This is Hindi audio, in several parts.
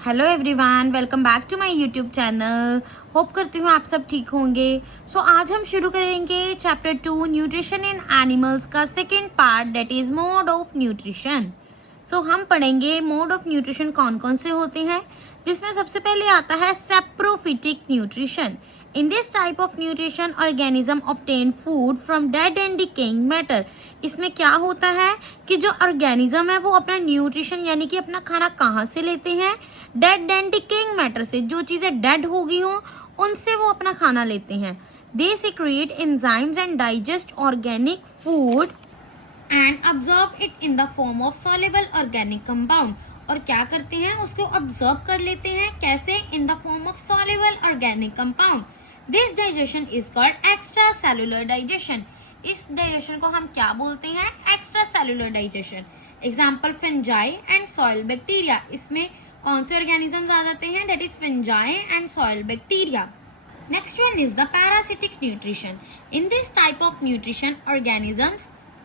Hello everyone, welcome back to my YouTube channel. Hope करती हूँ आप सब ठीक होंगे। आज हम शुरू करेंगे चैप्टर 2 न्यूट्रिशन इन एनिमल्स का second part, that is mode of nutrition. हम पढ़ेंगे मोड ऑफ न्यूट्रिशन कौन कौन से होते हैं, जिसमें सबसे पहले आता है saprophytic nutrition. In this type of nutrition organism obtain food from dead and decaying matter. इसमें क्या होता है कि जो ऑर्गेनिज्म है वो अपना न्यूट्रिशन यानी कि अपना खाना कहाँ से लेते हैं, डेड एंड डिकेइंग मैटर से। जो चीजें डेड हो गई हो उनसे वो अपना खाना लेते हैं। They secrete enzymes and digest organic food and absorb it in the form of soluble organic compound. और क्या करते हैं, उसको अब्सॉर्ब कर लेते हैं। कैसे? In the form of soluble organic compound. This digestion is called extracellular digestion. इस डाइजेशन को हम क्या बोलते हैं? Extracellular digestion. Example fungi and soil bacteria. इसमें कौन से ऑर्गेनिजम्स आ जाते हैं? That is fungi and soil bacteria. Next one is the parasitic nutrition. In this type of nutrition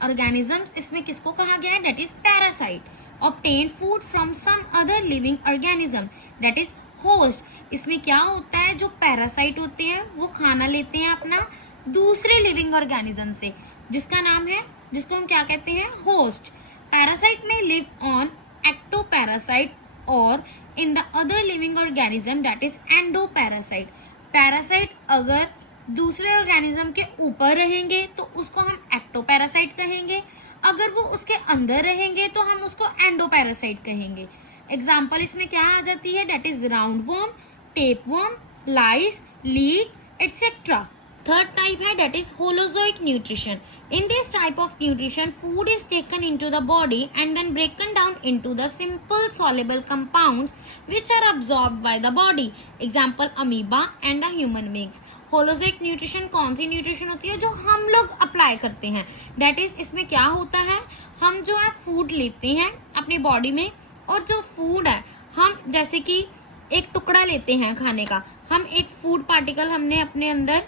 organisms इसमें किसको कहा गया है? That is parasite. Obtain food from some other living organism, that is host. इसमें क्या होता है, जो पैरासाइट होते हैं वो खाना लेते हैं अपना दूसरे लिविंग ऑर्गेनिज्म से, जिसका नाम है, जिसको हम क्या कहते हैं? होस्ट। पैरासाइट में लिव ऑन एक्टोपैरासाइट और in the other living organism, that is endoparasite. Parasite अगर दूसरे ऑर्गेनिज्म के ऊपर रहेंगे तो उसको हम एक्टोपैरासाइट कहेंगे, अगर वो उसके अंदर रहेंगे तो हम उसको एंडोपैरासाइट कहेंगे। एग्जाम्पल इसमें क्या आ जाती है? That is round worm, tape worm, lice, leech etcetera. Third type है that is holozoic nutrition. In this type of nutrition food is taken into the body and then broken down into the simple soluble compounds which are absorbed by the body. Example amoeba and the human beings. Holozoic nutrition कौन सी न्यूट्रिशन होती है? जो हम लोग अप्लाई करते हैं। दैट इज इसमें क्या होता है, हम जो है फूड लेते हैं अपनी बॉडी में, और जो फूड है हम जैसे कि एक टुकड़ा लेते हैं खाने का, हम एक फूड पार्टिकल हमने अपने अंदर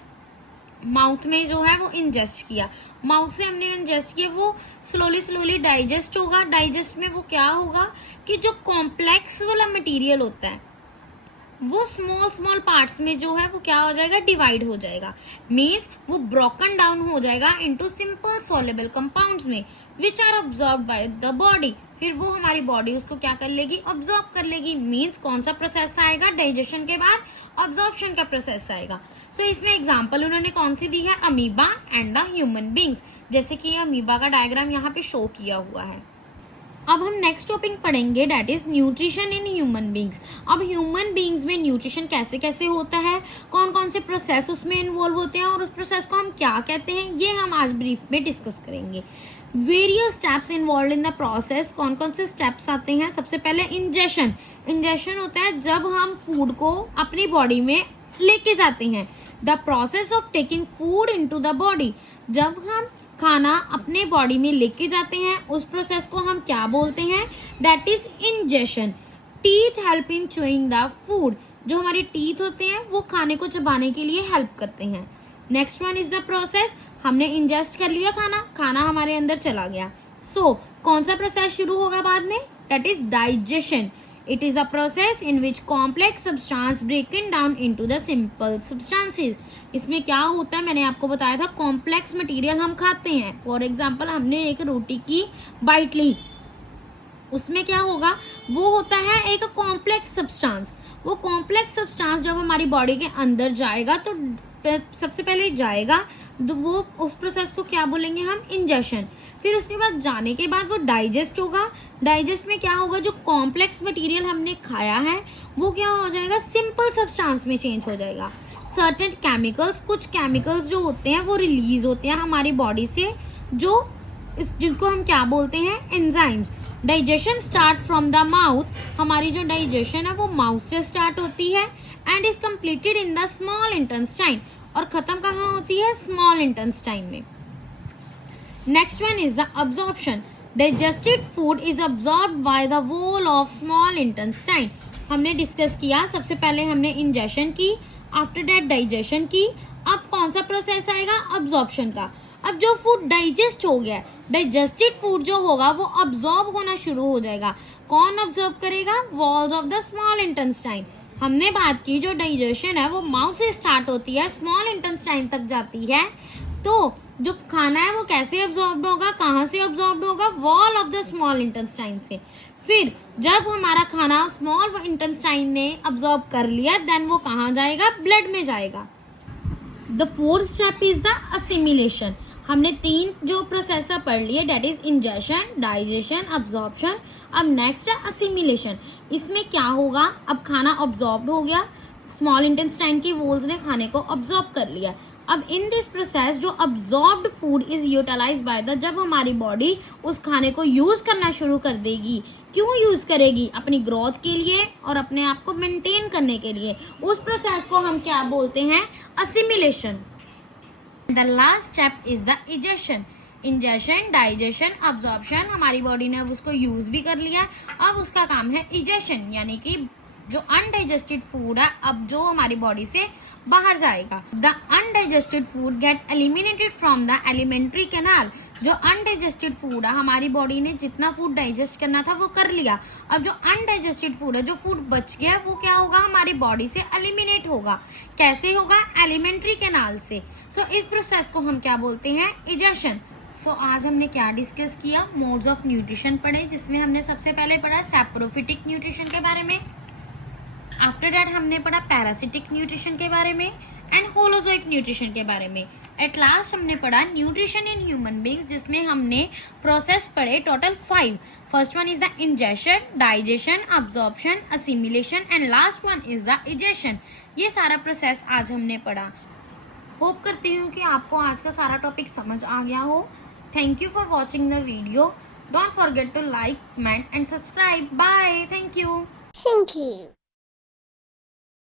माउथ में जो है वो इंजेस्ट किया, माउथ से हमने इंजेस्ट किया, वो स्लोली डाइजेस्ट होगा। डाइजेस्ट में वो क्या होगा कि जो कॉम्प्लेक्स वाला मटेरियल होता है वो स्मॉल पार्ट्स में जो है वो क्या हो जाएगा? डिवाइड हो जाएगा। मीन्स वो ब्रोकन डाउन हो जाएगा इनटू सिंपल सॉल्युबल कंपाउंड्स में which are absorb by the body. फिर वो हमारी बॉडी उसको क्या कर लेगी? ऑब्जॉर्ब कर लेगी। मीन्स कौन सा प्रोसेस आएगा? डाइजेशन के बाद ऑब्जॉर्प्शन का प्रोसेस आएगा। इसमें एग्जाम्पल उन्होंने कौन सी दी है? Amoeba and the human beings. जैसे कि अमीबा का डायग्राम यहाँ पे शो किया हुआ है। अब हम नेक्स्ट टॉपिक पढ़ेंगे that is nutrition in human beings. अब ह्यूमन बींग्स में न्यूट्रिशन कैसे कैसे होता है, कौन कौन से प्रोसेस उसमें इन्वॉल्व होते हैं और उस प्रोसेस को हम क्या कहते हैं, ये हम आज ब्रीफ में डिस्कस करेंगे। Various steps involve in the process. कौन कौन से स्टेप्स आते हैं? सबसे पहले इंजेशन। इंजेशन होता है जब हम फूड को अपनी बॉडी में लेके जाते हैं। The process of taking food into the body. जब हम खाना अपने बॉडी में लेके जाते हैं उस प्रोसेस को हम क्या बोलते हैं? That is ingestion. Teeth help in chewing the food. जो हमारे टीथ होते हैं वो खाने को चबाने के लिए हेल्प करते हैं। Next one is the process. हमने इंजेस्ट कर लिया खाना, खाना हमारे अंदर चला गया। कौन सा प्रोसेस शुरू होगा बाद में? That is digestion. It is a process in which complex substance broken down into the simple substances. इसमें क्या होता है, मैंने आपको बताया था, कॉम्प्लेक्स मटेरियल हम खाते हैं। फॉर एग्जाम्पल हमने एक रोटी की बाइट ली, उसमें क्या होगा? वो होता है एक कॉम्प्लेक्स सब्सटेंस। वो कॉम्प्लेक्स सब्सटेंस जब हमारी बॉडी के अंदर जाएगा तो सबसे पहले जाएगा, तो वो उस प्रोसेस को क्या बोलेंगे हम? इंजेशन। फिर उसके बाद जाने के बाद वो डाइजेस्ट होगा। डाइजेस्ट में क्या होगा? जो कॉम्प्लेक्स मटेरियल हमने खाया है वो क्या हो जाएगा? सिंपल सब्सटेंस में चेंज हो जाएगा। सर्टेन केमिकल्स, कुछ केमिकल्स जो होते हैं वो रिलीज होते हैं हमारी बॉडी से, जो जिनको हम क्या बोलते हैं? Enzymes. Digestion start from the mouth. हमारी जो डाइजेशन है वो माउथ से स्टार्ट होती है and is completed in the small intestine, और खत्म कहाँ होती है? स्मॉल इंटेस्टाइन में। Next one is the absorption. Digested food is absorbed by the wall of small intestine. हमने डिस्कस किया, सबसे पहले हमने इंजेशन की, आफ्टर दैट डाइजेशन की। अब कौन सा प्रोसेस आएगा? अब्जॉर्प्शन का। अब जो फूड डाइजेस्ट हो गया, डाइजेस्टेड फूड जो होगा वो अब्जॉर्ब होना शुरू हो जाएगा। कौन अब्जॉर्ब करेगा? Walls of the small intestine. हमने बात की जो डाइजेशन है वो माउथ से स्टार्ट होती है, स्मॉल इंटेस्टाइन तक जाती है। तो जो खाना है वो कैसे अब्जॉर्ब होगा, कहाँ से अब्जॉर्ब होगा? Wall of the small intestine से। फिर जब हमारा खाना स्मॉल इंटेस्टाइन ने अब्जॉर्ब कर लिया, देन वो कहाँ जाएगा? ब्लड में जाएगा। The fourth step is the assimilation. हमने 3 जो प्रोसेस पढ़ लिए, that is ingestion, digestion, absorption. अब नेक्स्ट है असिमिलेशन। इसमें क्या होगा? अब खाना अब्जॉर्ब हो गया, स्मॉल इंटेस्टाइन की वॉल्स ने खाने को अब्जॉर्ब कर लिया। अब इन दिस प्रोसेस जो absorbed food is utilised by the, जब हमारी बॉडी उस खाने को यूज करना शुरू कर देगी। क्यों यूज करेगी? अपनी ग्रोथ के लिए और अपने आप को मेंटेन करने के लिए। उस प्रोसेस को हम क्या बोलते हैं? Assimilation. The last step is the egestion. Ingestion, digestion, absorption, हमारी बॉडी ने अब उसको यूज भी कर लिया। अब उसका काम है इजेशन, यानी कि जो अनडाइजेस्टेड फूड है अब जो हमारी बॉडी से बाहर जाएगा। The undigested food get eliminated from the alimentary canal. जो अनडाइजेस्टेड फूड है, हमारी बॉडी ने जितना फूड डाइजेस्ट करना था वो कर लिया। अब जो अनडाइजेस्टेड फूड है, जो फूड बच गया, वो क्या होगा? हमारी बॉडी से एलिमिनेट होगा। कैसे होगा? एलिमेंट्री कैनाल से। सो इस प्रोसेस को हम क्या बोलते हैं? इजेशन। सो आज हमने क्या डिस्कस किया? मोड्स ऑफ न्यूट्रिशन पढ़े, जिसमें हमने सबसे पहले पढ़ा सैप्रोफिटिक न्यूट्रिशन के बारे में। आफ्टर दैट हमने पढ़ा पैरासिटिक न्यूट्रिशन के बारे में एंड होलोजोइक न्यूट्रिशन के बारे में। एट लास्ट हमने पढ़ा न्यूट्रिशन इन ह्यूमन बींग्स, जिसमें हमने प्रोसेस पढ़े total 5। First one is the ingestion, digestion, absorption, assimilation and last one is the egestion. ये सारा प्रोसेस आज हमने पढ़ा। होप करती हूँ कि आपको आज का सारा टॉपिक समझ आ गया हो। Thank you for watching the video. Don't forget to like, comment and subscribe. Bye. Thank you. Thank you.